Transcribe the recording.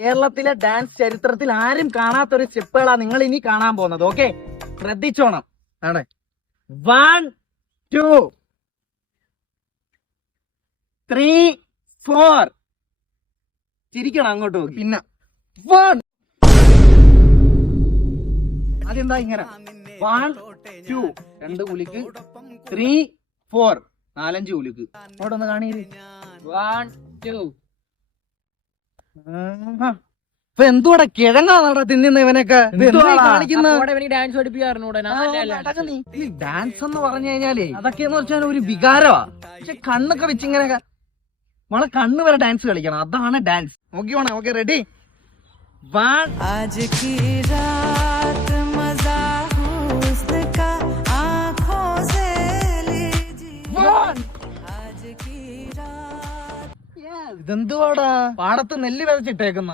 കേരളത്തിലെ ഡാൻസ് ചരിത്രത്തിൽ ആരും കാണാത്തൊരു സ്റ്റെപ്പുകളാ നിങ്ങൾ ഇനി കാണാൻ പോകുന്നത്. ഓക്കെ, ശ്രദ്ധിച്ചോണം. ആണ് 1 2 3 4. ചിരിക്കണം അങ്ങോട്ട് നോക്കി. പിന്നെ 1. അതെന്താ ഇങ്ങനെ 1 2 2 കുലിക്ക് 3 4 4 കുലിക്ക്. അവിടെ ഒന്ന് കാണീര് 1 2. ഇപ്പൊ എന്തുവാടാ കിഴങ്ങാടാ തിന്നുന്ന ഇവനൊക്കെ ഡാൻസ് എന്ന് പറഞ്ഞു കഴിഞ്ഞാലേ അതൊക്കെയെന്ന് വെച്ചാൽ ഒരു വികാരമാ. പക്ഷെ കണ്ണൊക്കെ വെച്ചിങ്ങനെയൊക്കെ നമ്മളെ കണ്ണ് വരെ ഡാൻസ് കളിക്കണം, അതാണ് ഡാൻസ്. നോക്കിയോണേ. ഓക്കെ, റെഡി 1 ഇതെന്തുവാടാ പാടത്ത് നെല്ല് വിതച്ചിട്ടേക്കുന്ന